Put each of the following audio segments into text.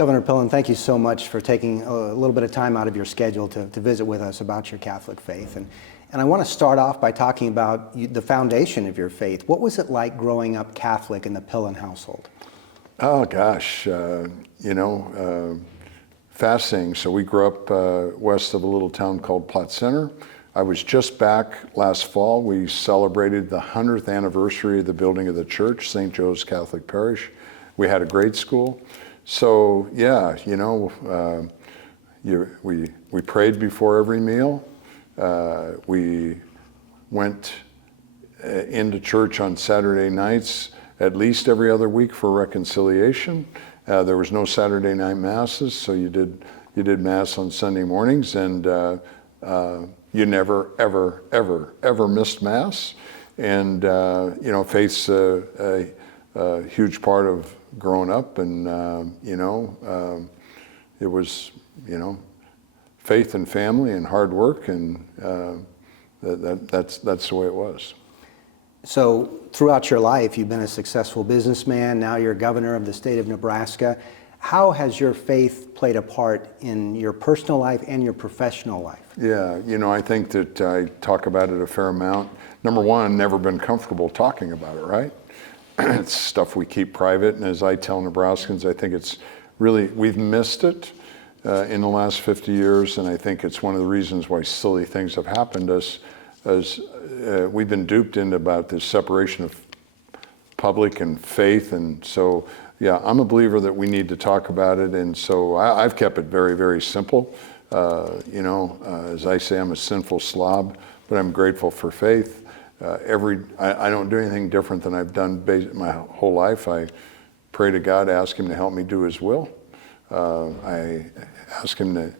Governor Pillen, thank you so much for taking a little bit of time out of your schedule to visit with us about your Catholic faith. And I want to start off by talking about the foundation of your faith. What was it like growing up Catholic in the Pillen household? Oh gosh, fascinating. So we grew up west of a little town called Platte Center. I was just back last fall. We celebrated the 100th anniversary of the building of the church, St. Joe's Catholic Parish. We had a grade school. So yeah, we prayed before every meal. We went into church on Saturday nights at least every other week for reconciliation. There was no Saturday night masses, so you did mass on Sunday mornings, and you never, ever, ever, ever missed mass. And faith's a huge part of growing up, and it was faith and family and hard work, and that's the way it was. So throughout your life, you've been a successful businessman. Now you're governor of the state of Nebraska. How has your faith played a part in your personal life and your professional life? Yeah, I think that I talk about it a fair amount. Number one, never been comfortable talking about it, right? It's stuff we keep private, and as I tell Nebraskans, I think it's really, we've missed it in the last 50 years, and I think it's one of the reasons why silly things have happened as we've been duped into about this separation of public and faith. And so, yeah, I'm a believer that we need to talk about it, and so I've kept it very, very simple. As I say, I'm a sinful slob, but I'm grateful for faith. I don't do anything different than I've done my whole life. I pray to God, ask Him to help me do His will. I ask Him to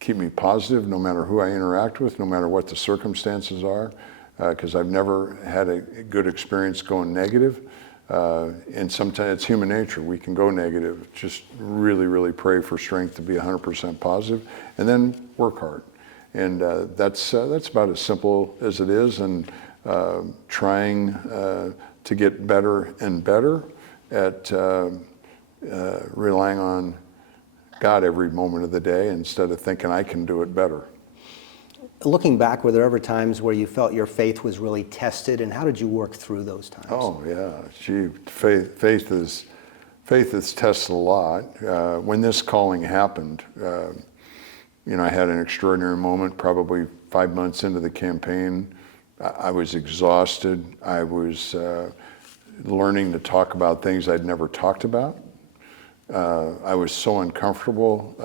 keep me positive no matter who I interact with, no matter what the circumstances are, because I've never had a good experience going negative. And sometimes it's human nature. We can go negative. Just really, really pray for strength to be 100% positive, and then work hard. And that's about as simple as it is, and trying to get better and better at relying on God every moment of the day instead of thinking I can do it better. Looking back, were there ever times where you felt your faith was really tested, and how did you work through those times? Oh yeah, faith is tested a lot. When this calling happened, I had an extraordinary moment. Probably 5 months into the campaign, I was exhausted. I was learning to talk about things I'd never talked about. I was so uncomfortable.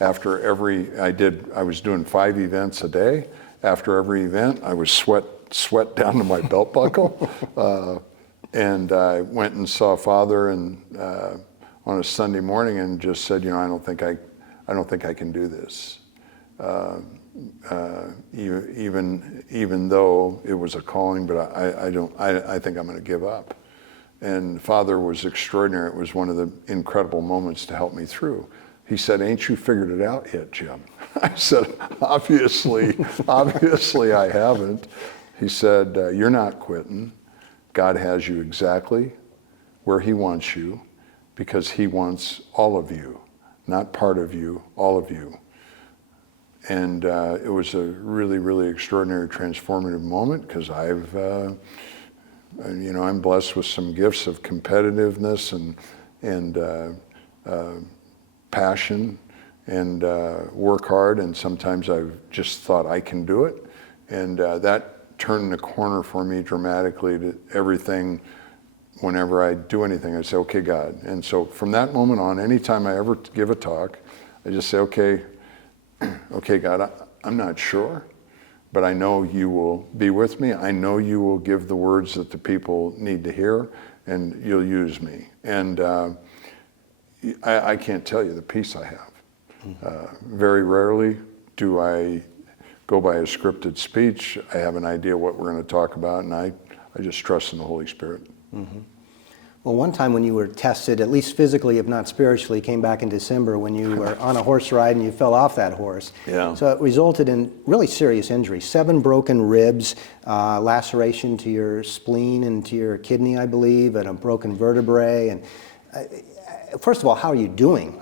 After I was doing 5 events a day. After every event, I was sweat down to my belt buckle. And I went and saw Father on a Sunday morning and just said, I don't think I can do this. Even though it was a calling, but I think I'm going to give up. And Father was extraordinary. It was one of the incredible moments to help me through. He said, "Ain't you figured it out yet, Jim?" I said, obviously I haven't. He said, "You're not quitting. God has you exactly where He wants you, because He wants all of you, not part of you, all of you." And it was a really, really extraordinary, transformative moment, because I'm blessed with some gifts of competitiveness and passion, and work hard, and sometimes I've just thought I can do it, and that turned the corner for me dramatically to everything. Whenever I do anything, I say, "Okay, God." And so from that moment on, anytime I ever give a talk, I just say, okay, God, I'm not sure, but I know You will be with me. I know You will give the words that the people need to hear, and You'll use me. And I can't tell you the peace I have. Very rarely do I go by a scripted speech. I have an idea what we're going to talk about, and I just trust in the Holy Spirit. Mm-hmm. Well, one time when you were tested, at least physically, if not spiritually, came back in December when you were on a horse ride and you fell off that horse. Yeah. So it resulted in really serious injury. 7 broken ribs, laceration to your spleen and to your kidney, I believe, and a broken vertebrae. And First of all, how are you doing?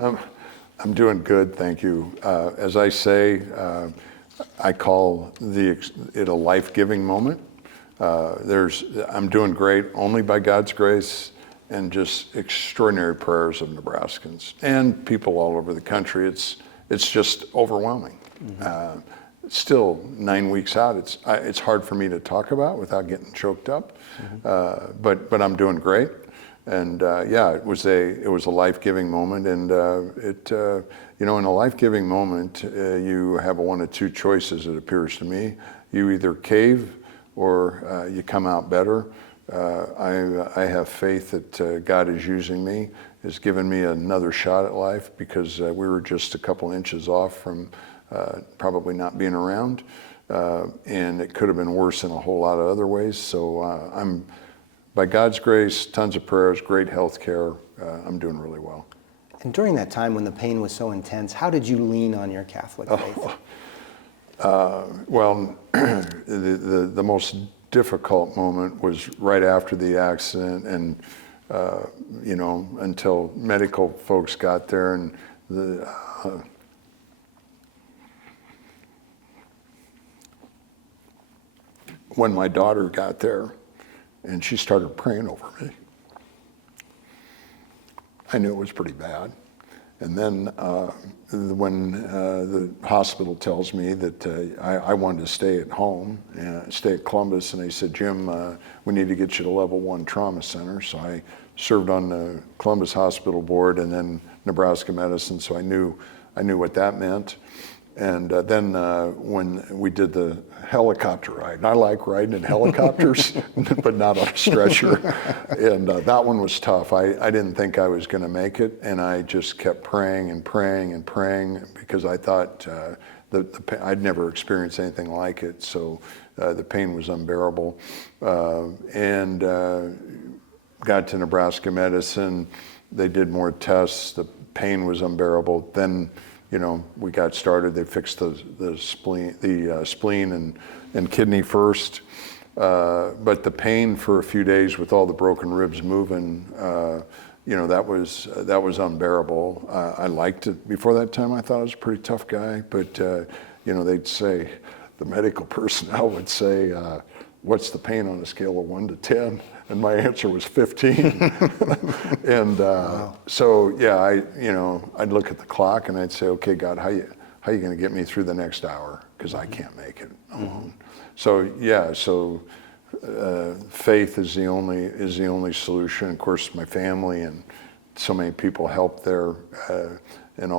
I'm doing good, thank you. As I say, I call it a life-giving moment. I'm doing great only by God's grace and just extraordinary prayers of Nebraskans and people all over the country. It's just overwhelming. Mm-hmm. Still 9 weeks out, it's hard for me to talk about without getting choked up. Mm-hmm. But I'm doing great. And it was a life-giving moment, and in a life-giving moment, you have one of two choices. It appears to me, you either cave or you come out better. I have faith that God is using me, has given me another shot at life, because we were just a couple inches off from probably not being around, and it could have been worse in a whole lot of other ways. So by God's grace, tons of prayers, great health care, I'm doing really well. And during that time when the pain was so intense, how did you lean on your Catholic faith? Well, the most difficult moment was right after the accident, and until medical folks got there, and when my daughter got there, and she started praying over me, I knew it was pretty bad. And then when the hospital tells me that I wanted to stay at home, stay at Columbus, and they said, Jim, we need to get you to level 1 trauma center. So I served on the Columbus Hospital Board and then Nebraska Medicine, so I knew what that meant. And then when we did the helicopter ride, and I like riding in helicopters, but not on a stretcher. And that one was tough. I didn't think I was going to make it, and I just kept praying and praying and praying, because I thought I'd never experienced anything like it. So the pain was unbearable. And got to Nebraska Medicine. They did more tests. The pain was unbearable. Then we got started. They fixed the spleen and kidney first. But the pain for a few days with all the broken ribs moving, that was unbearable. I liked it. Before that time, I thought I was a pretty tough guy. But they'd say, the medical personnel would say, "What's the pain on a scale of 1 to 10?" And my answer was 15. And so, I'd look at the clock and I'd say, okay, God, how you going to get me through the next hour? Because I can't make it alone. Mm-hmm. So faith is the only solution. Of course, my family and so many people helped there, and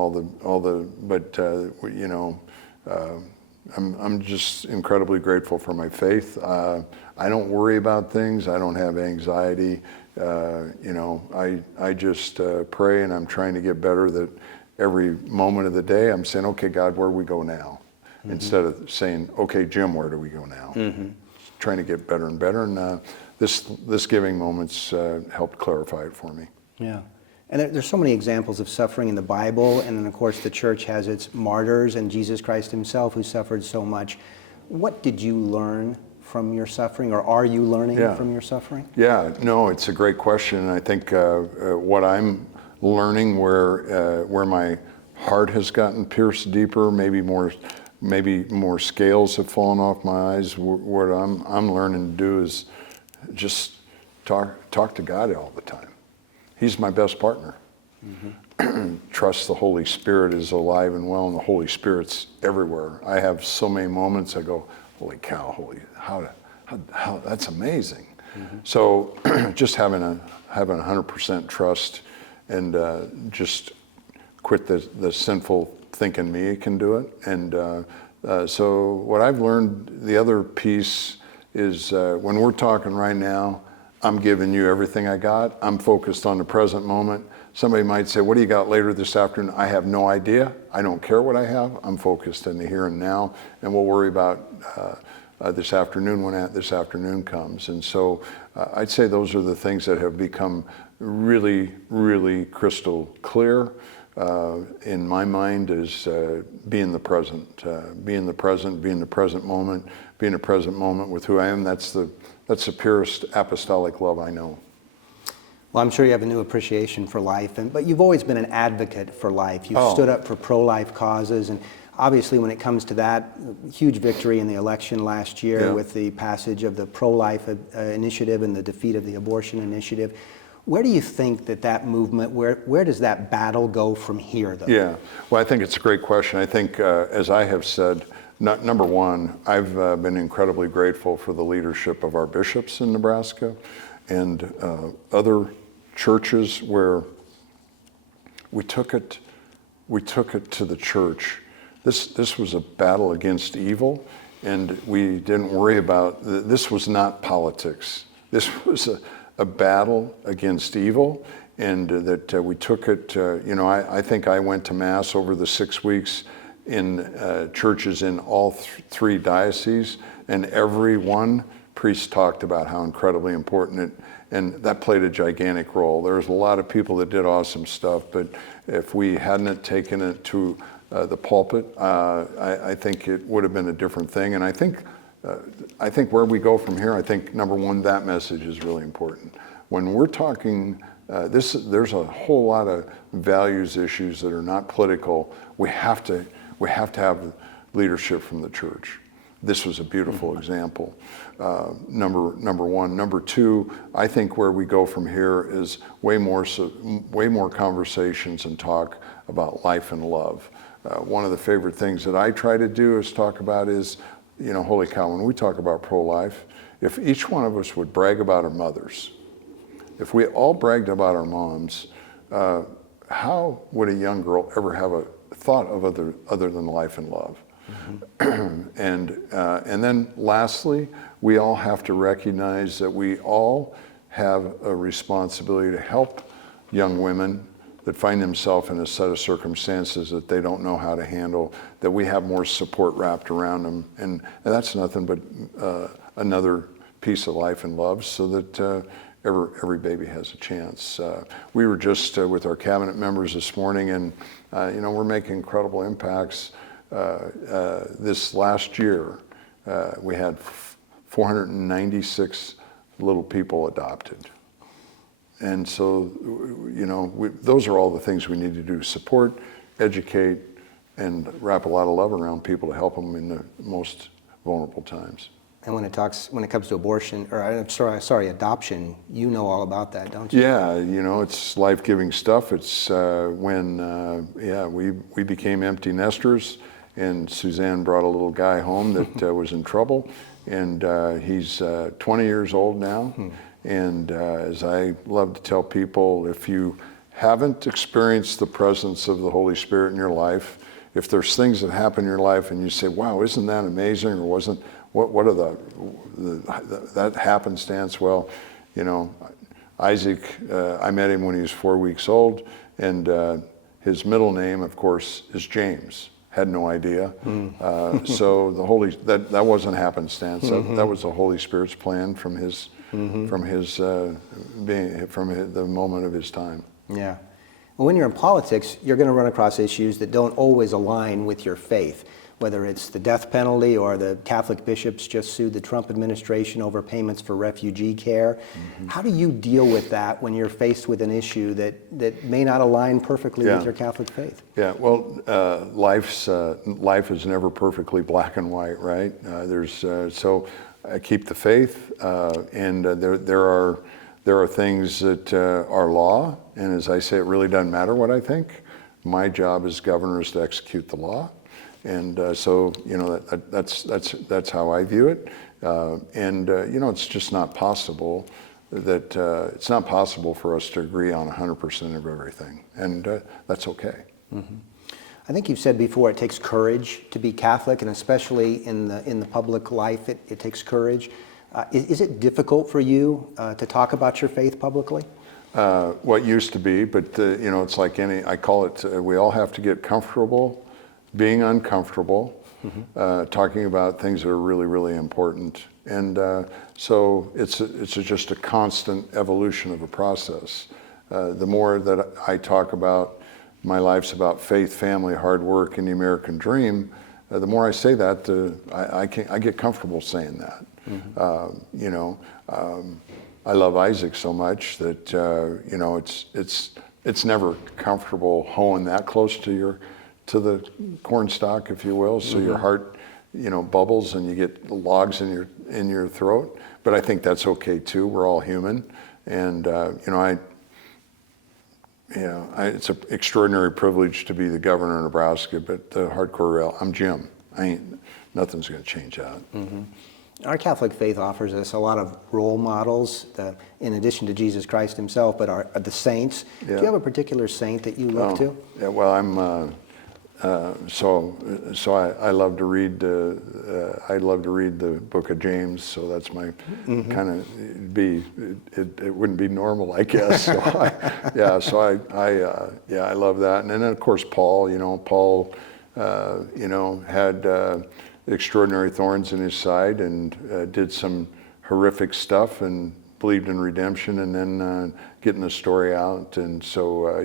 I'm just incredibly grateful for my faith. I don't worry about things. I don't have anxiety. I just pray, and I'm trying to get better. That every moment of the day, I'm saying, okay, God, where do we go now? Mm-hmm. Instead of saying, okay, Jim, where do we go now? Mm-hmm. Trying to get better and better. And this giving moment's helped clarify it for me. Yeah. And there's so many examples of suffering in the Bible, and then of course the church has its martyrs and Jesus Christ himself, who suffered so much. What did you learn from your suffering, or are you learning from your suffering? Yeah, no, it's a great question. And I think what I'm learning, where my heart has gotten pierced deeper, maybe more scales have fallen off my eyes. What I'm learning to do is just talk to God all the time. He's my best partner. Mm-hmm. Trust the Holy Spirit is alive and well, and the Holy Spirit's everywhere. I have so many moments I go, holy cow, how that's amazing. Mm-hmm. So just having 100% trust, and just quit the sinful thinking me can do it. And so what I've learned, the other piece is when we're talking right now, I'm giving you everything I got. I'm focused on the present moment. Somebody might say, what do you got later this afternoon? I have no idea. I don't care what I have. I'm focused in the here and now, and we'll worry about this afternoon when this afternoon comes. And so I'd say those are the things that have become really, really crystal clear in my mind, is being the present, being the present moment, being a present moment with who I am. That's the purest apostolic love I know. Well, I'm sure you have a new appreciation for life, but you've always been an advocate for life. You've stood up for pro-life causes, and obviously when it comes to that, huge victory in the election last year with the passage of the pro-life initiative and the defeat of the abortion initiative. Where do you think that movement, where does that battle go from here, though? Yeah, well, I think it's a great question. I think, as I have said, number one, I've been incredibly grateful for the leadership of our bishops in Nebraska and other churches where we took it to the church. This was a battle against evil, and we didn't worry about, this was not politics. This was a battle against evil, and that we took it, I think I went to Mass over the 6 weeks in churches in all three dioceses, and every one priest talked about how incredibly important it, and that played a gigantic role. There was a lot of people that did awesome stuff, but if we hadn't taken it to the pulpit, I think it would have been a different thing. And I think where we go from here, I think number one, that message is really important. When we're talking, there's a whole lot of values issues that are not political. We have to have leadership from the church. This was a beautiful example. Number one. Number two, I think where we go from here is way more conversations and talk about life and love. One of the favorite things that I try to do is talk about is, holy cow, when we talk about pro-life, if each one of us would brag about our mothers, if we all bragged about our moms, how would a young girl ever have a thought of other than life and love? And then lastly, we all have to recognize that we all have a responsibility to help young women that find themselves in a set of circumstances that they don't know how to handle, that we have more support wrapped around them. And that's nothing but another piece of life and love, so that every baby has a chance. We were just with our cabinet members this morning, and we're making incredible impacts. This last year, we had 496 little people adopted. And so, those are all the things we need to do: support, educate, and wrap a lot of love around people to help them in the most vulnerable times. And when it comes to abortion, or adoption, you know all about that, don't you? Yeah, it's life-giving stuff. It's when we became empty nesters, and Suzanne brought a little guy home that was in trouble, and he's 20 years old now. And as I love to tell people, if you haven't experienced the presence of the Holy Spirit in your life, if there's things that happen in your life and you say, wow, isn't that amazing, or what are that happenstance? Well, Isaac, I met him when he was 4 weeks old, and his middle name, of course, is James. Had no idea. So that wasn't happenstance. That was the Holy Spirit's plan from the moment of his time. Yeah. Well, when you're in politics, you're going to run across issues that don't always align with your faith, whether it's the death penalty or the Catholic bishops just sued the Trump administration over payments for refugee care. How do you deal with that when you're faced with an issue that may not align perfectly with your Catholic faith? Yeah, well, life is never perfectly black and white, right? So I keep the faith, and there are things that are law, and as I say, it really doesn't matter what I think. My job as governor is to execute the law. And so, that's how I view it. It's just not possible it's not possible for us to agree on 100% of everything. And that's okay. I think you've said before, it takes courage to be Catholic, and especially in the public life, it takes courage. Is it difficult for you to talk about your faith publicly? Well, it used to be, but it's like I call it, we all have to get comfortable being uncomfortable, talking about things that are really, really important. And so it's just a constant evolution of a process. The more that I talk about my life's about faith, family, hard work, and the American dream, the more I say that, I get comfortable saying that. I love Isaac so much that it's never comfortable hoeing that close to the corn stalk, if you will. So your heart, bubbles and you get logs in your throat. But I think that's okay too. We're all human, and it's an extraordinary privilege to be the governor of Nebraska. But the hardcore real, I'm Jim. Nothing's going to change that. Our Catholic faith offers us a lot of role models, in addition to Jesus Christ himself, but the saints. Yeah. Do you have a particular saint that you look to? Yeah, well, I'm I love to read. I love to read the Book of James. So that's my kind of It wouldn't be normal, I guess. So I love that. And then of course Paul. Paul had extraordinary thorns in his side and did some horrific stuff and believed in redemption and then getting the story out. And so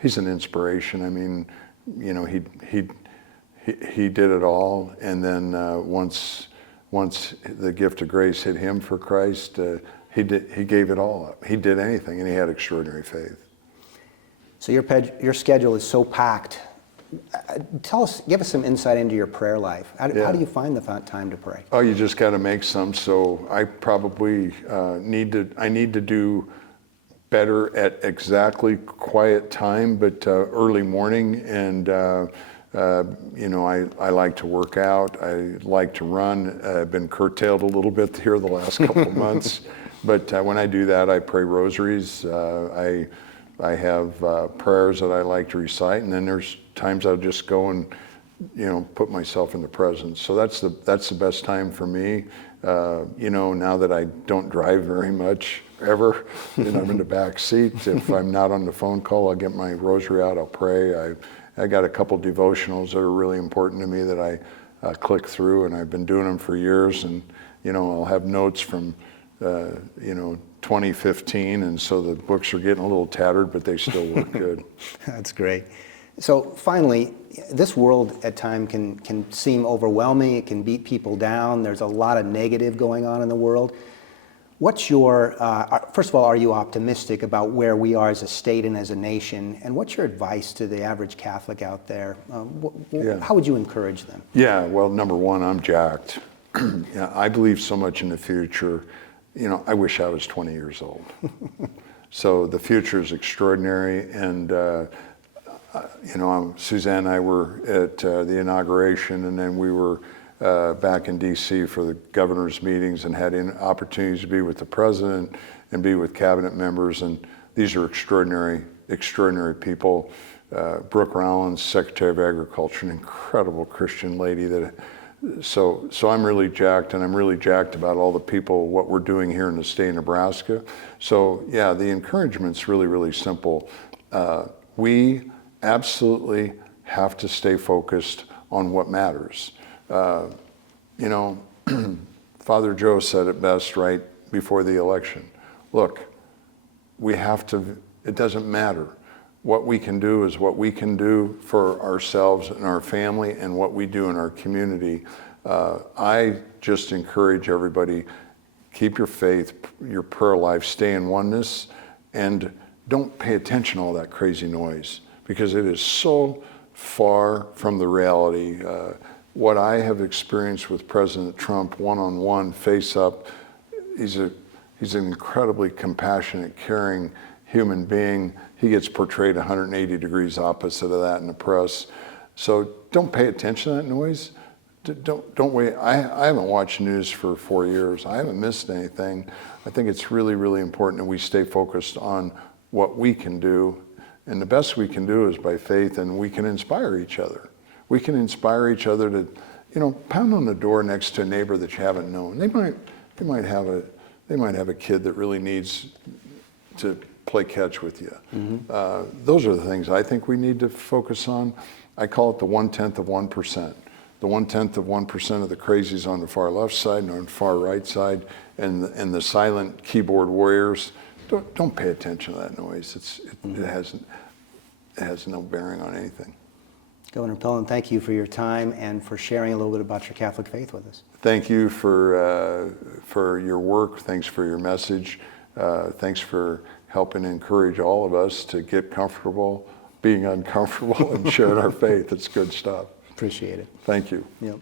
he's an inspiration. I mean, he did it all, and then once the gift of grace hit him for Christ, he gave it all up. He did anything, and he had extraordinary faith. So your schedule is so packed. Give us some insight into your prayer life. How do you find the time to pray? Oh, you just got to make some. So I probably need to do better at exactly quiet time, but early morning. And I like to work out. I like to run. I've been curtailed a little bit here the last couple of months, but when I do that, I pray rosaries. I have prayers that I like to recite, and then there's times I'll just go and put myself in the presence. So that's the best time for me. Now that I don't drive very much ever, and I'm in the back seat. If I'm not on the phone call, I'll get my rosary out. I'll pray. I got a couple devotionals that are really important to me that I click through, and I've been doing them for years. And I'll have notes from 2015, and so the books are getting a little tattered, but they still work good. That's great. So finally, this world at times can seem overwhelming. It can beat people down. There's a lot of negative going on in the world. What's your, first of all, are you optimistic about where we are as a state and as a nation? And what's your advice to the average Catholic out there? How would you encourage them? Yeah, well, number one, I'm jacked. I believe so much in the future. I wish I was 20 years old. So the future is extraordinary. And, Suzanne and I were at the inauguration, and then we were back in D.C. for the governor's meetings and had opportunities to be with the president and be with cabinet members. And these are extraordinary people. Brooke Rollins, Secretary of Agriculture, an incredible Christian lady. So I'm really jacked, and I'm really jacked about all the people, what we're doing here in the state of Nebraska. So yeah, the encouragement's really, really simple. We absolutely have to stay focused on what matters. Father Joe said it best right before the election. Look, it doesn't matter. What we can do is what we can do for ourselves and our family and what we do in our community. I just encourage everybody, keep your faith, your prayer life, stay in oneness, and don't pay attention to all that crazy noise, because it is so far from the reality. What I have experienced with President Trump one-on-one, face up, he's an incredibly compassionate, caring human being. He gets portrayed 180 degrees opposite of that in the press. So don't pay attention to that noise. Don't wait. I haven't watched news for 4 years. I haven't missed anything. I think it's really, really important that we stay focused on what we can do. And the best we can do is by faith, and we can inspire each other. We can inspire each other to, pound on the door next to a neighbor that you haven't known. They might have a kid that really needs to play catch with you. Mm-hmm. Those are the things I think we need to focus on. I call it the 1/10 of 1%. The 1/10 of 1% of the crazies on the far left side and on the far right side, and the silent keyboard warriors. Don't pay attention to that noise. It has no bearing on anything. Governor Pillen, thank you for your time and for sharing a little bit about your Catholic faith with us. Thank you for your work. Thanks for your message. Thanks for helping encourage all of us to get comfortable being uncomfortable and sharing our faith. It's good stuff. Appreciate it. Thank you. Yep.